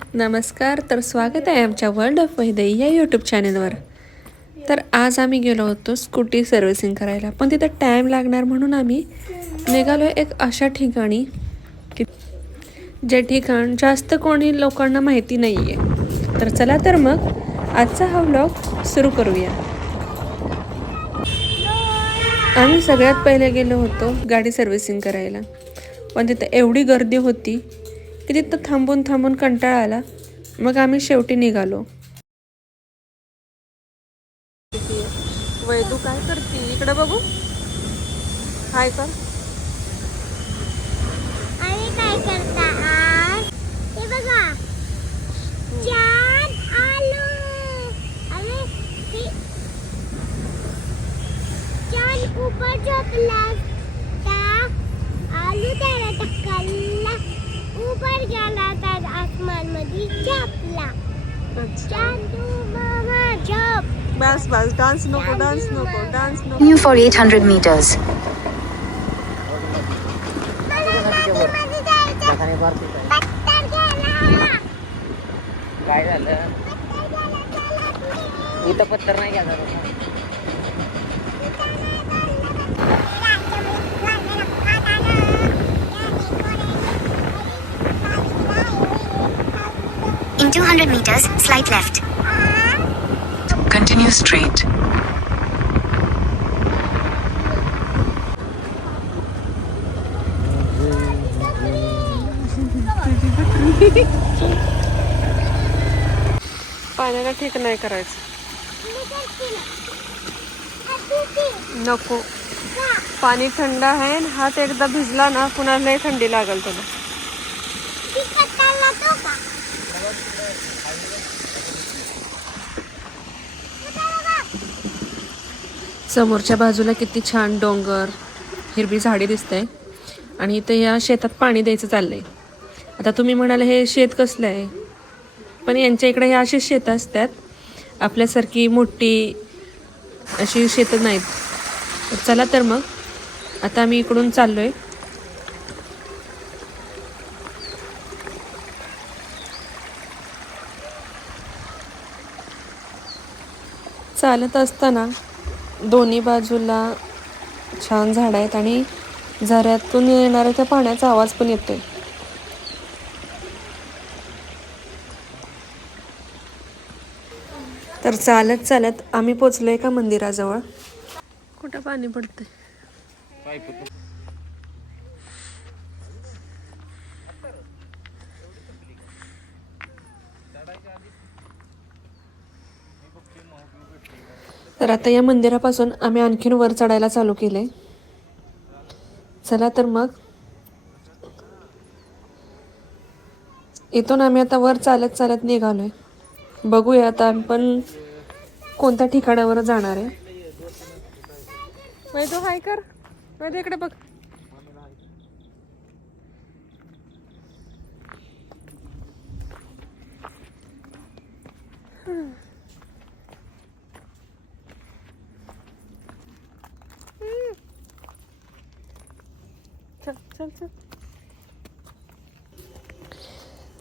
नमस्कार तर स्वागत आहे आमच्या वर्ल्ड ऑफ वैदई या यूट्यूब चॅनलवर तर आज आम्ही गेलो होतो स्कूटी सर्व्हिसिंग करायला. पण तिथं टाईम लागणार म्हणून आम्ही निघालो एक अशा ठिकाणी की जे ठिकाण जास्त कोणी लोकांना माहिती नाही आहे तर चला तर मग आजचा हा व्लॉग सुरू करूया. आम्ही सगळ्यात पहिले गेलो होतो गाडी सर्व्हिसिंग करायला. पण तिथं एवढी गर्दी होती की तिथं थांबून थांबून कंटाळा आला. मग आम्ही शेवटी निघालो. वैदू काय करते? इकडे बघू. हाय कर आणि काय करता आज? हे बघा. चार आलू. अरे चार ऊपर झोपला त्या आलू त्याला टक्करला ऊपर गेला त्या आसमानमध्ये झोपला चांदू मामा झोप. बस बस डान्स नको डान्स नको डान्स नको. Continue for 800 meters. मध्ये जायचं. पत्तर गेला. काय झालं? इथं पत्तर नाही घ्या In 200 meters, slight left. Continue straight. पाण्याला ठीक नाही करायचं नको पाणी थंड आहे हात एकदा भिजला ना पुन्हा लय थंडी लागल तुला समोरच्या बाजूला किती छान डोंगर हिरवी झाडी दिसते आणि इथे या शेतात पाणी द्यायचं चाललंय. आता तुम्ही म्हणाल हे शेत कसलं आहे? पण यांच्या इकडे हे अशीच शेतं असतात. आपल्यासारखी मोठी अशी शेतं नाहीत. चला तर मग. आता आम्ही इकडून चाललो आहे चालत असताना दोन्ही बाजूला छान झाडं आहेत आणि झऱ्यातून येणाऱ्या त्या पाण्याचा आवाज पण येतोय. तर चालत चालत आम्ही पोचलोय का मंदिराजवळ. कुठं पाणी पडतंय. तर आता या मंदिरापासून आम्ही आणखीन वर चढायला चालू केले. चला तर मग. इथून आम्ही आता वर चालत चालत निघालो आहे बघूया आता आपण कोणत्या ठिकाणावर जाणार आहे. वैदू हाय कर. वैदू इकडे बघ. Hmm चल चल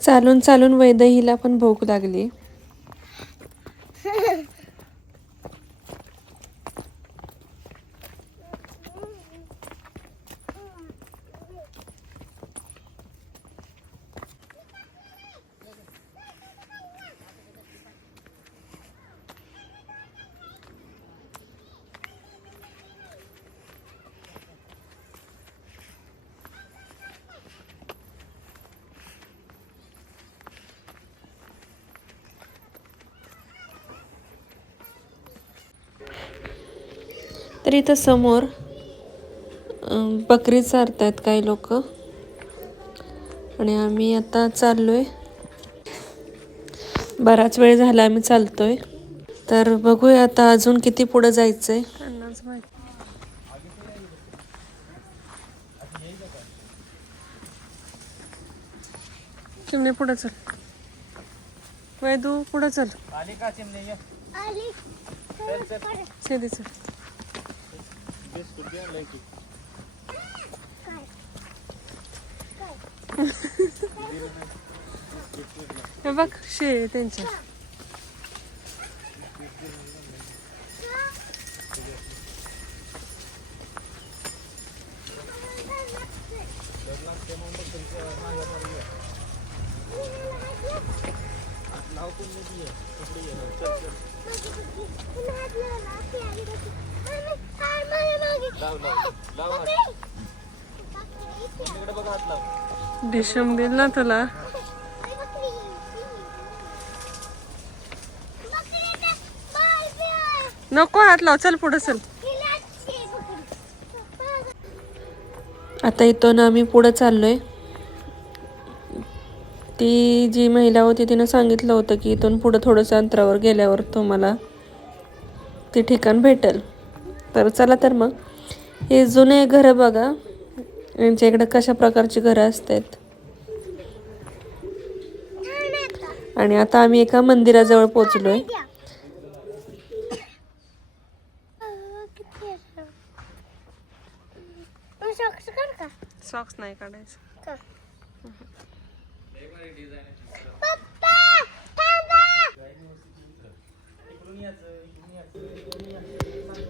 चालून चालून वैदहीला पण भूक लागली. तर इथं समोर बकरी चारतायत काही लोक. आणि आम्ही आता चाललोय. बराच वेळ झाला आम्ही चालतोय. तर बघूया आता अजून किती पुढं जायचंय. चिमणे पुढं चल. वैदू पुढं चल. आली का चिमणे? ये. आली सीधी चल हे बघ शे त्यांच्या डिशम देईल ना तुला. नको हात लाव चल पुढे चल. आता इथून आम्ही पुढं चाललोय. ती जी महिला होती तिनं सांगितलं होतं की इथून पुढं थोडंसं अंतरावर गेल्यावर तुम्हाला ते ठिकाण भेटेल. तर चला तर मग. हे जुने घरं बघा. यांच्या इकडे कशा प्रकारची घरं असतात. आणि आता आम्ही एका मंदिराजवळ पोचलोय सॉक्स नाही काढायचं.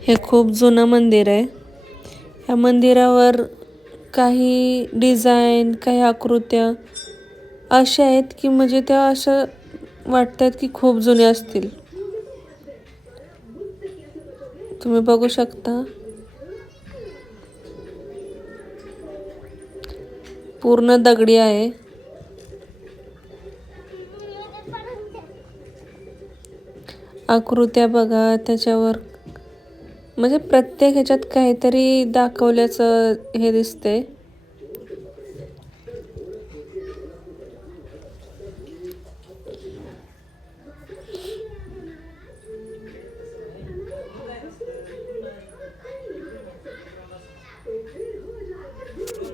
हे खूप जुनं मंदिर आहे. ह्या मंदिरावर काही डिझाईन काही आकृत्या अशा आहेत की म्हणजे त्या अशा वाटतात की खूप जुन्या असतील. तुम्ही बघू शकता. पूर्ण दगडी आहे. आकृत्या बघा त्याच्यावर म्हणजे प्रत्येक ह्याच्यात काहीतरी दाखवल्याचं हे दिसतंय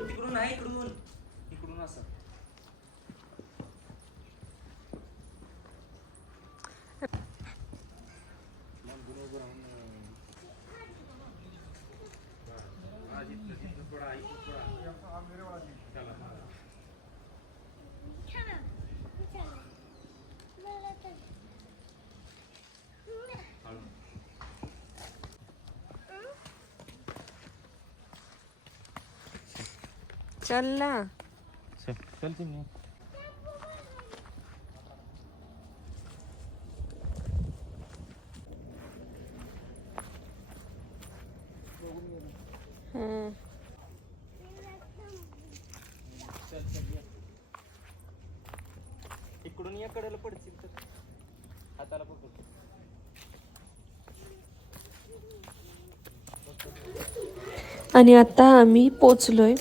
तिकडून नाही इकडून इकडून असं चल ना. चल चिमणी हम्म. इकडून या कडेला पडतील तर. हाताला पकड आणि आता आम्ही पोचलोय.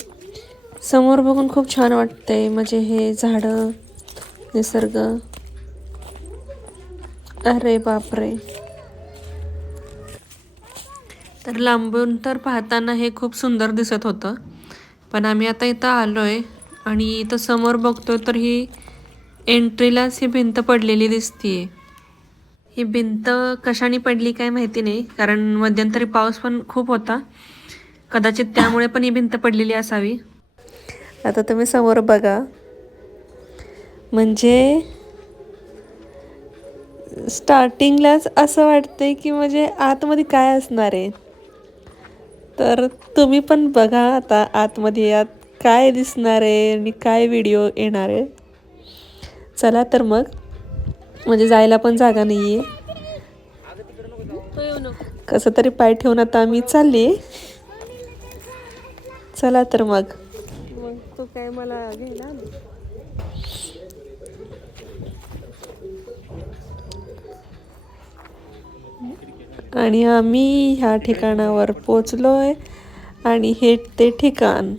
समोर बघून खूप छान वाटतंय. म्हणजे हे झाडं निसर्ग. अरे बापरे. तर लांबून तर पाहताना हे खूप सुंदर दिसत होतं. पण आम्ही आता इथं आलोय आणि इथं समोर बघतोय तर ही एंट्रीलाच ही भिंत पडलेली दिसतीये. ही भिंत कशाने पडली काय माहिती नाही कारण मध्यंतरी पाऊस पण खूप होता. कदाचित त्यामुळे पण ही भिंत पडलेली असावी. आता तुम्ही समोर बघा. म्हणजे स्टार्टिंगलाच असं वाटतंय की म्हणजे आतमध्ये काय असणार आहे? तर तुम्ही पण बघा आता आतमध्ये यात काय दिसणार आहे आणि काय व्हिडिओ येणार आहे. चला तर मग. म्हणजे जायला पण जागा नाही आहे कसं तरी पाय ठेवून आता आम्ही चालली चला तर मग मग. तो काय मला घ्यायला आणि आम्ही ह्या ठिकाणावर पोचलोय आणि हे ते ठिकाण.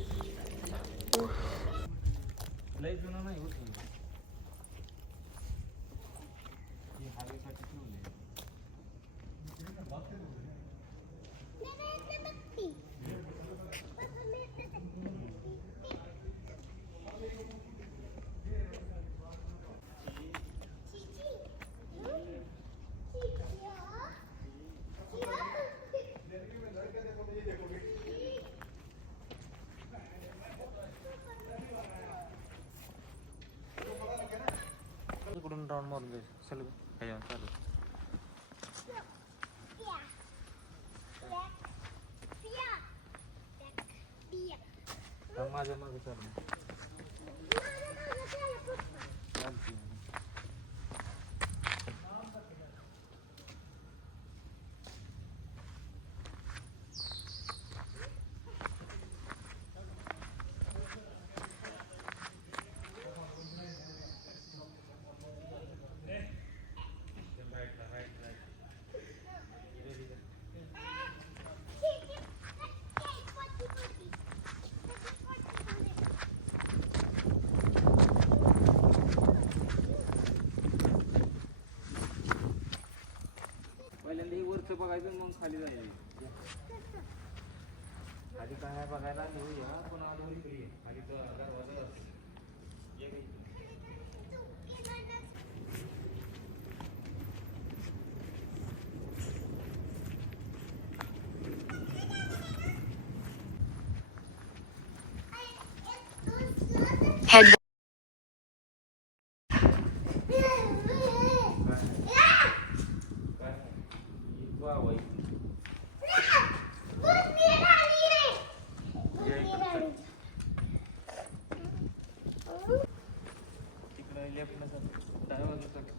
राऊंड मारून जायचं चल ह्याच्यावर चालू माझ्या मागे चालू चालते पहिल्यांदा हे वरचं बघायचं मग खाली जायचं आधी काय आहे बघायला येऊया पण आलो इकडे ये. खाली तो दरवाजा असतो. ये रे इकडे. Head काय आहे? ही वाव आहे. ये इकडे चल. तिकडे लेफ्टला चल. डाव्या बाजूला चल.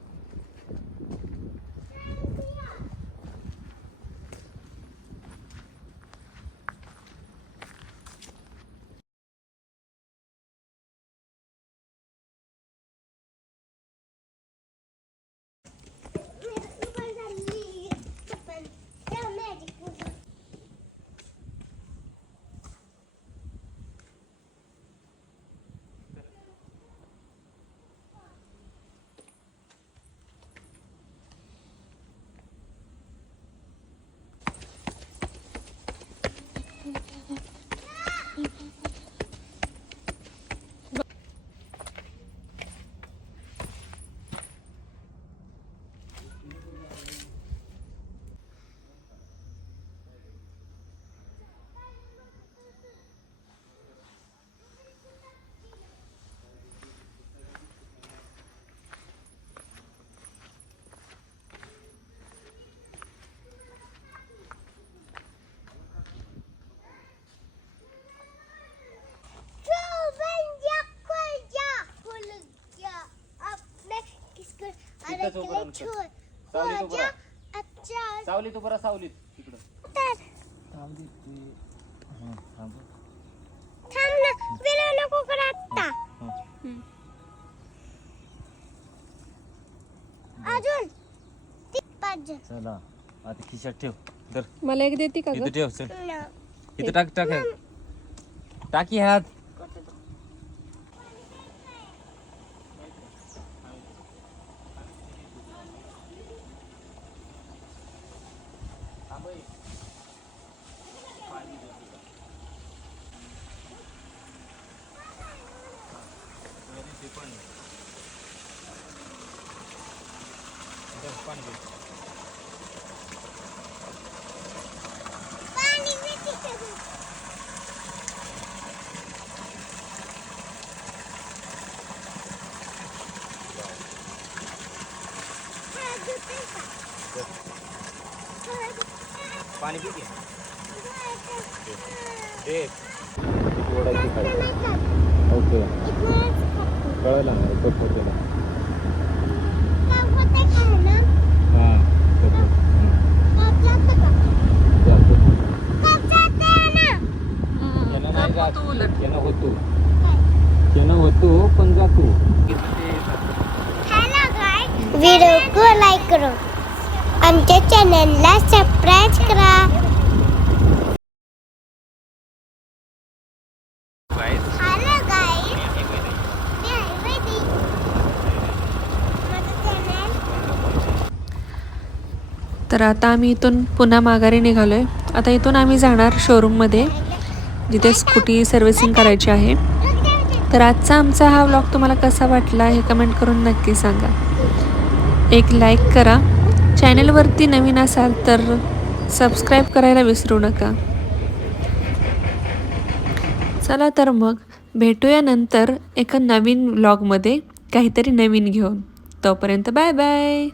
तिथंच उभं राहून कर. सावलीत उभं राहा. सावलीत उभं राहा, सावलीत तिकडं हां अजून पाच जण. चला आता खिशात ठेव. तर मला एक देते का इथं ठेव चल. इथं टाक टाक. टाकी हात पाणी बी तिथे दे. हा, धुते का? हा, धुते. पाणी किती हा, ते जास्त नाही खात. ओके. कळलं ना कप होतेला काम होते का ना? हां? त्यानं होतो उलट. त्यानं होतो काय? त्यानं होतो पण जातो व्हिडिओ को लाईक करो आमच्या चॅनलला सबस्क्राईब करा. आहे तर आता आम्ही इथून पुन्हा माघारी निघालोय. आता इथून आम्ही जाणार शोरूममध्ये जिथे स्कूटी सर्व्हिसिंग करायची आहे. तर आजचा आमचा हा व्लॉग तुम्हाला कसा वाटला हे कमेंट करून नक्की सांगा. एक लाईक करा. चॅनलवरती नवीन असाल तर सबस्क्राईब करायला विसरू नका. चला तर मग भेटूया नंतर एका नवीन व्लॉगमध्ये काहीतरी नवीन घेऊन. तोपर्यंत बाय बाय.